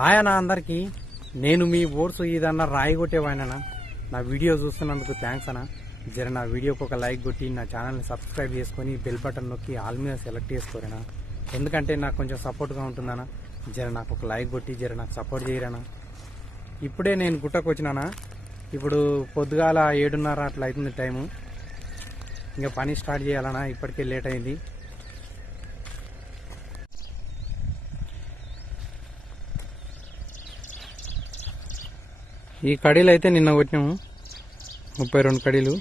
Hi అన్న అందరికి. నేను మీ ఓట్స్ ఇదన్నా రాయి కొట్టేవాయన. నా వీడియో చూస్తున్నందుకు థ్యాంక్స్ అన్న. జర నా వీడియోకి ఒక లైక్ కొట్టి నా ఛానల్ని సబ్స్క్రైబ్ చేసుకొని బెల్ బటన్ నొక్కి ఆల్ మీద సెలెక్ట్ చేసుకోరేనా, ఎందుకంటే నాకు కొంచెం సపోర్ట్గా ఉంటుందన్నా. జర నాకు ఒక లైక్ కొట్టి జర నాకు సపోర్ట్ చేయరనా. ఇప్పుడే నేను గుట్టకు వచ్చినానా. ఇప్పుడు పొద్దుగాల 7:30 అట్లా అవుతుంది టైము. ఇంకా పని స్టార్ట్ చేయాలన్నా, ఇప్పటికే లేట్ అయింది. ఈ కడీలు అయితే నిన్న కొట్టినాము 32 కడీలు.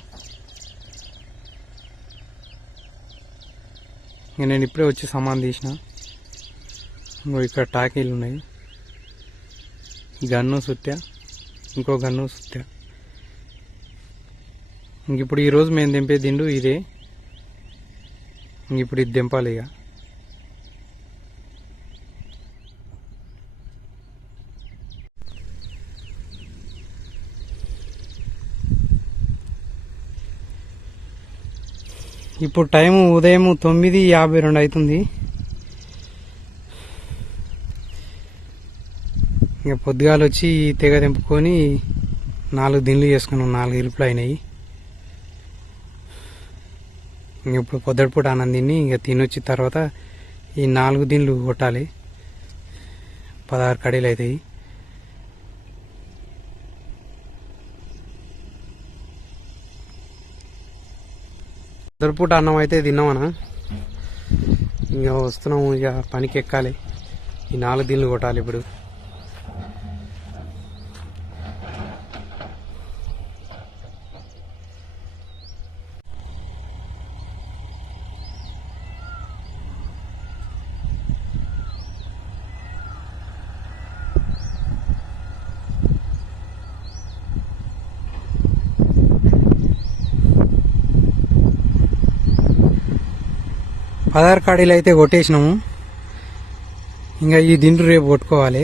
ఇంకా నేను ఇప్పుడే వచ్చి సామాన్ తీసిన. ఇక్కడ టాకీలు ఉన్నాయి, గన్ను సుత్తా, ఇంకో గన్ను సుత్తా. ఇంక ఇప్పుడు ఈరోజు మేము దింపే దిండు ఇదే. ఇంక ఇప్పుడు ఇది దింపాలి. ఇక ఇప్పుడు టైము ఉదయం 9:52 అవుతుంది. ఇక పొద్దుగాలు వచ్చి తెగ తెంపుకొని 4 దిండ్లు చేసుకున్నాం. 4 ఇరుపులు అయినాయి. ఇప్పుడు పొద్దుటిపూట అన్నం తిని ఇక తినొచ్చిన తర్వాత ఈ 4 దిండ్లు కొట్టాలి. 16 కడీలు అవుతాయి. పొద్దుటిపూట అన్నం అయితే తిన్నామన్నా. ఇంకా వస్తున్నాము, ఇక పనికి ఎక్కాలి. ఈ 4 దిండ్లు కొట్టాలి ఇప్పుడు. ఆధార్ కార్డులు అయితే కొట్టేసినాము. ఇంకా ఈ దిండు రేపు కొట్టుకోవాలి.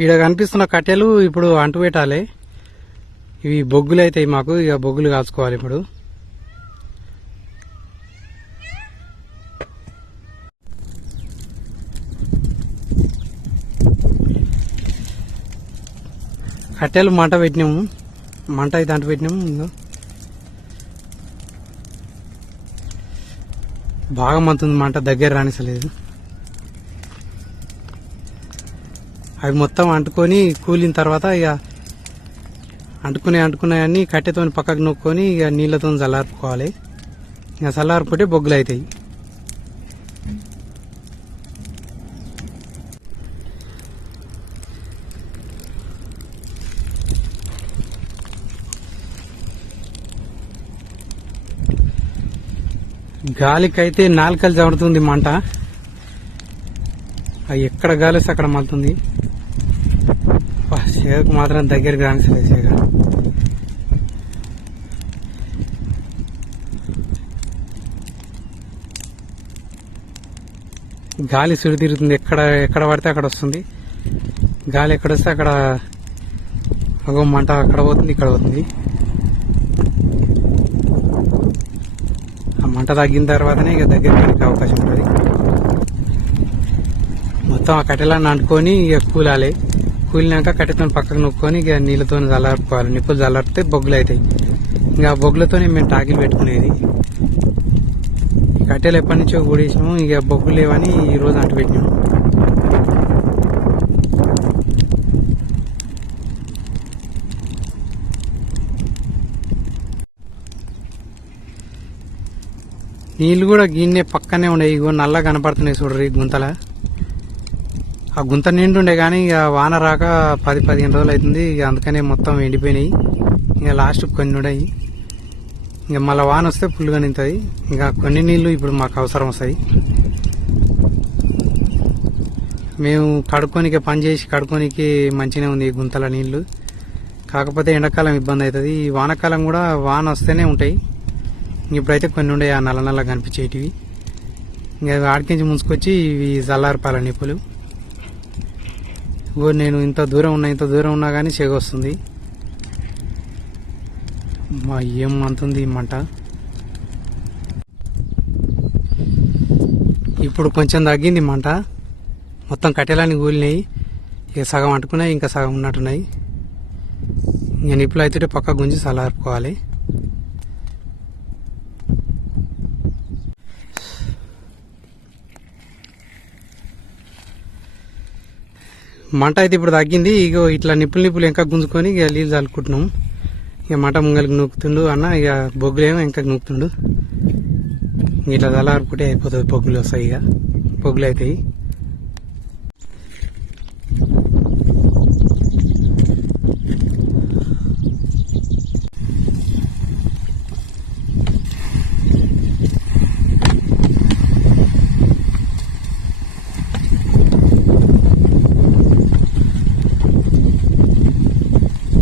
ఈడ కనిపిస్తున్న కట్టెలు ఇప్పుడు అంటు పెట్టాలి. ఇవి బొగ్గులు అవుతాయి మాకు. ఇక బొగ్గులు కాల్చుకోవాలి ఇప్పుడు. కట్టెలు మంట పెట్టినాము. మంట అయితే అంటు పెట్టినాము. ఇంకా బాగా మంతుంది మంట, దగ్గర రానిసలేదు. అవి మొత్తం అంటుకొని కూలిన తర్వాత ఇక అంటుకున్నాయన్నీ కట్టెతో పక్కకు నొక్కొని ఇక నీళ్లతో చల్లార్పుకోవాలి. ఇక చల్లారిపోతే బొగ్గులు అవుతాయి. గాలికైతే నాలుకలు చదువుతుంది మంట. అవి ఎక్కడ గాలి వస్తే అక్కడ మలుతుంది. సేగకు మాత్రం దగ్గరికి రానిసలేదు. సేగ గాలి సుడి తిరుగుతుంది. ఎక్కడ పడితే అక్కడ వస్తుంది గాలి. ఎక్కడ వస్తే అక్కడ అగో మంట అక్కడ పోతుంది, ఇక్కడ పోతుంది. మంట తగ్గిన తర్వాతనే ఇక దగ్గరికి అవకాశం ఉంటుంది. మొత్తం ఆ కట్టెలన్నీ అంటుకొని ఇక కూలాలి. కూలినాక కట్టెతో పక్కకు నొక్కొని ఇక నీళ్ళతో చల్లార్పుకోవాలి. నిప్పులు చల్లారితే బొగ్గులు అవుతాయి. ఇంకా బొగ్గులతోనే మేము టాకీలు పెట్టుకునేది. ఈ కట్టెలు ఎప్పటి నుంచో కూడేసినాము. ఇక బొగ్గులు లేవని ఈ రోజు అంటు పెట్టినాము. నీళ్ళు కూడా గిన్నె పక్కనే ఉండే. ఇగో నల్ల కనపడుతున్నాయి చూడరు ఈ గుంతల. ఆ గుంత నిండుండే కానీ ఇక వాన రాక 10-15 రోజులు అవుతుంది. ఇక అందుకనే మొత్తం ఎండిపోయినాయి. ఇక లాస్ట్ కొన్ని ఉన్నాయి. ఇక మళ్ళీ వాన వస్తే ఫుల్గా నింతుంది. ఇంకా కొన్ని నీళ్లు ఇప్పుడు మాకు అవసరం వస్తాయి. మేము కడుక్కోనికి పని చేసి కడుక్కోనికి మంచిగానే ఉంది ఈ గుంతల నీళ్లు. కాకపోతే ఎండాకాలం ఇబ్బంది అవుతుంది. ఈ వానాకాలం కూడా వాన వస్తేనే ఉంటాయి. ఇప్పుడైతే కొన్ని ఉండే ఆ నల్ల నల్ల కనిపించేటివి. ఇంకా ఆడికించి ముంచుకొచ్చి ఇవి చల్లారిపాల నిప్పులు. నేను ఇంత దూరం ఉన్నా కానీ చెగ వస్తుంది. ఏం అంతుంది మంట. ఇప్పుడు కొంచెం తగ్గింది మంట, మొత్తం కట్టెలన్నీ కూలినాయి. ఇక సగం అంటుకున్నాయి, ఇంకా సగం ఉన్నట్టున్నాయి. ఇక నిప్పులు అయితే పక్క గుంజి చల్లారుకోవాలి. మంట అయితే ఇప్పుడు తగ్గింది. ఇక ఇట్లా నిప్పులు ఇంకా గుంజుకొని ఇక నీళ్ళు చల్లుకుంటున్నాం. ఇక మంట ముంగలికి నూకుతుండు అన్న, ఇక బొగ్గులేమో ఇంకా నూకుతుండు. ఇట్లా చల్లారుకుంటే అయిపోతుంది, బొగ్గులు వస్తాయి. ఇక బొగ్గులు అవుతాయి.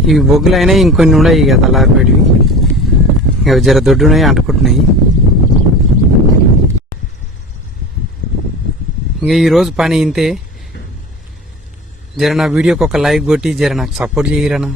ఇవి బొగ్గులు అయినాయి, ఇంకొన్ని ఉన్నాయి ఇక తలారిపేటివి. ఇక జర దొడ్డున్నాయి, అంటుకుంటున్నాయి. ఇంకా ఈరోజు పని ఇంతే. జర నా వీడియోకి ఒక లైక్ కొట్టి జర నాకు సపోర్ట్ చేయరనా.